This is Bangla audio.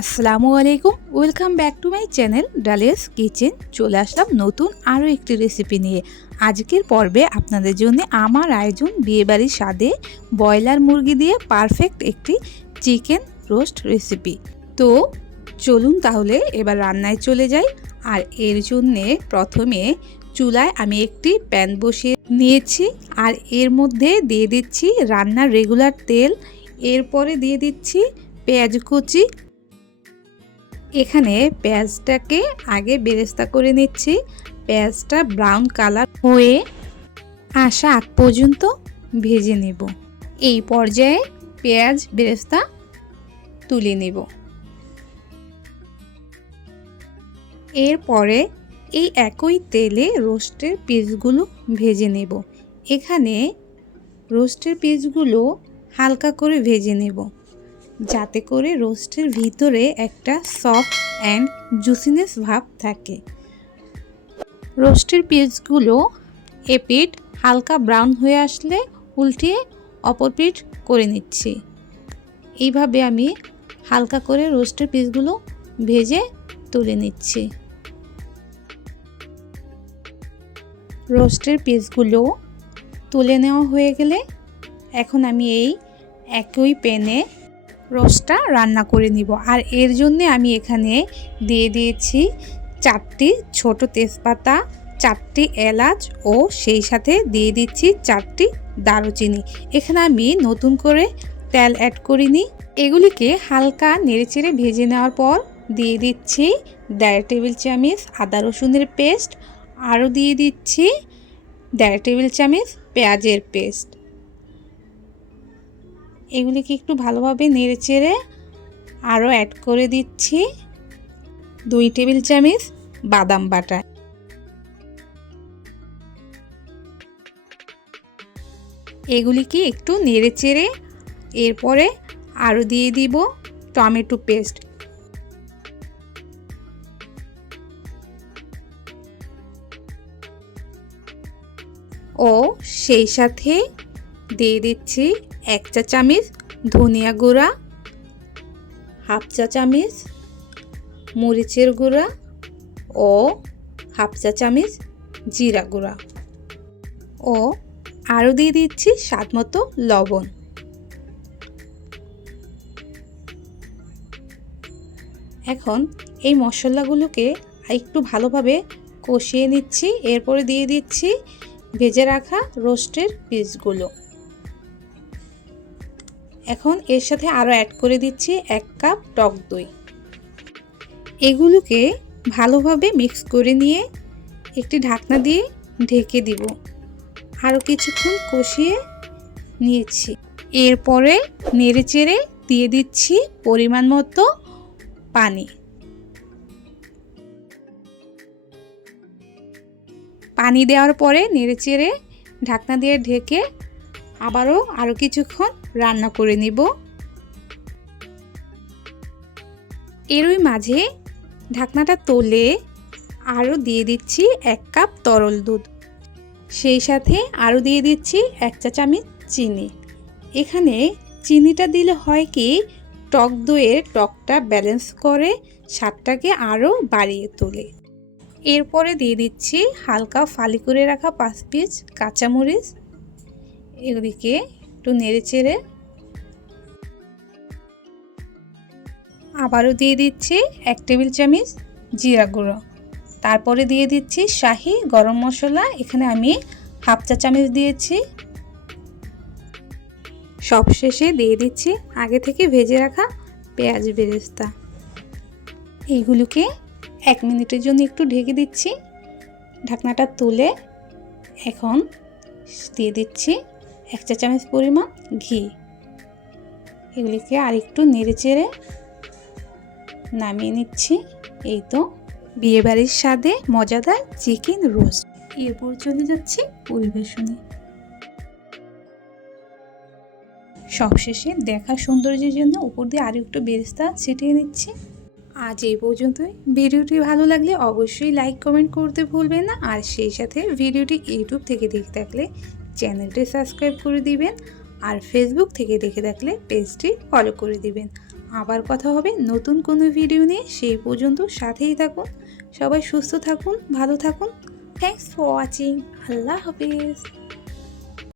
আসসালামু আলাইকুম। Welcome back to my channel Dalia's kitchen চলে আসলাম নতুন আরও একটি রেসিপি নিয়ে। আজকের পর্বে আপনাদের জন্য আমার আয়োজন বিয়েবাড়ির স্বাদে ব্রয়লার মুরগি দিয়ে পারফেক্ট একটি চিকেন রোস্ট রেসিপি তো চলুন তাহলে এবার রান্নায় চলে যাই। আর এর জন্যে প্রথমে চুলায় আমি একটি প্যান বসিয়ে নিয়েছি। আর এর মধ্যে দিয়ে দিচ্ছি রান্নার রেগুলার তেল। এরপরে দিয়ে দিচ্ছি পেঁয়াজ কুচি এখানে পেঁয়াজটাকে আগে বেরেস্তা করে নিচ্ছি। পেঁয়াজটা ব্রাউন কালার হয়ে আসা আগ পর্যন্ত ভেজে নেব। এই পর্যায়ে পেঁয়াজ বেরেস্তা তুলে নেব। এরপরে এই একই তেলে রোস্টের পিসগুলো ভেজে নেব। এখানে রোস্টের পিসগুলো হালকা করে ভেজে নেব। যাতে করে রোস্টের ভিতরে একটা সফট অ্যান্ড জুসিনেস ভাব থাকে। রোস্টের পিসগুলো এপিট হালকা ব্রাউন হয়ে আসলে উল্টিয়ে অপর পিঠ করে নিচ্ছি। এইভাবে আমি হালকা করে রোস্টের পিসগুলো ভেজে তুলে নিচ্ছি। রোস্টের পিসগুলো তুলে নেওয়া হয়ে গেলে এখন আমি এই একই প্যানে রোস্টটা রান্না করে নিব। আর এর জন্য আমি এখানে দিয়ে দিয়েছি চারটি ছোট তেজপাতা, চারটি এলাচ ও সেই সাথে দিয়ে দিচ্ছি চারটি দারুচিনি। এখানে আমি নতুন করে তেল অ্যাড করিনি। এগুলিকে হালকা নেড়েচেড়ে ভেজে নেওয়ার পর দিয়ে দিচ্ছি দেড় টেবিল চামচ আদা রসুনের পেস্ট। আরও দিয়ে দিচ্ছি দেড় টেবিল চামচ পেঁয়াজের পেস্ট। এগুলিকে একটু ভালোভাবে নেড়ে চেড়ে আরও অ্যাড করে দিচ্ছি দুই টেবিল চামচ বাদাম বাটা। এগুলিকে একটু নেড়ে চেড়ে এরপরে আরও দিয়ে দিব টমেটো পেস্ট। ও সেই সাথে দিয়ে দিচ্ছি এক চা চামচ ধনিয়া গুঁড়া, হাফ চা চামচ মরিচের গুঁড়া ও হাফ চা চামচ জিরা গুঁড়া। ও আরও দিয়ে দিচ্ছি স্বাদ মতো লবণ। এখন এই মশলাগুলোকে একটু ভালোভাবে কষিয়ে নিচ্ছি। এরপরে দিয়ে দিচ্ছি ভেজে রাখা রোস্টের পিসগুলো। এখন এর সাথে আরও অ্যাড করে দিচ্ছি এক কাপ টক দই। এগুলোকে ভালোভাবে মিক্স করে নিয়ে একটি ঢাকনা দিয়ে ঢেকে দিব। আরও কিছুক্ষণ কষিয়ে নিয়েছি। এরপরে নেড়ে চেড়ে দিয়ে দিচ্ছি পরিমাণ মতো পানি। পানি দেওয়ার পরে নেড়ে চেড়ে ঢাকনা দিয়ে ঢেকে আবারও আরও কিছুক্ষণ রান্না করে নিব। এরই মাঝে ঢাকনাটা তোলে আরও দিয়ে দিচ্ছি এক কাপ তরল দুধ। সেই সাথে আরও দিয়ে দিচ্ছি এক চা চামচ চিনি। এখানে চিনিটা দিলে হয় কি, টক দইয়ের টকটা ব্যালেন্স করে স্বাদটাকে আরও বাড়িয়ে তোলে। এরপরে দিয়ে দিচ্ছি হালকা ফালি করে রাখা পাঁচ পিস কাঁচামরিচ। এগুলিকে একটু নেড়ে চেড়ে আবারও দিয়ে দিচ্ছি এক টেবিল চামচ জিরা গুঁড়ো। তারপরে দিয়ে দিচ্ছি শাহি গরম মশলা। এখানে আমি হাফ চা চামচ দিয়েছি। সবশেষে দিয়ে দিচ্ছি আগে থেকে ভেজে রাখা পেঁয়াজ বেরেস্তা। এইগুলোকে এক মিনিটের জন্য একটু ঢেকে দিচ্ছি। ঢাকনাটা তুলে এখন দিয়ে দিচ্ছি এক চা চামচ পরিমাণ ঘি। এগুলিকে আর একটু নেড়ে নামিয়ে নিচ্ছি। এই তো বিয়েবাড়ির স্বাদে মজাদার চিকেন রোস্ট। এরপর চলে যাচ্ছি পরিবেশনে। সবশেষে দেখার সৌন্দর্যের জন্য উপর দিয়ে আরও একটু বেরেস্তা ছিটিয়ে নিচ্ছি। আজ এই পর্যন্তই। ভিডিওটি ভালো লাগলে অবশ্যই লাইক, কমেন্ট করতে ভুলবেন না। আর সেই সাথে ভিডিওটি ইউটিউব থেকে দেখে থাকলে চ্যানেলটি সাবস্ক্রাইব করে দিবেন আর ফেসবুক থেকে দেখে থাকলে পেজটি ফলো করে দিবেন। আবার কথা হবে নতুন কোনো ভিডিও নিয়ে, সেই পর্যন্ত সাথেই থাকুন। সবাই সুস্থ থাকুন, ভালো থাকুন। থ্যাংকস ফর ওয়াচিং আল্লাহ হাফিজ।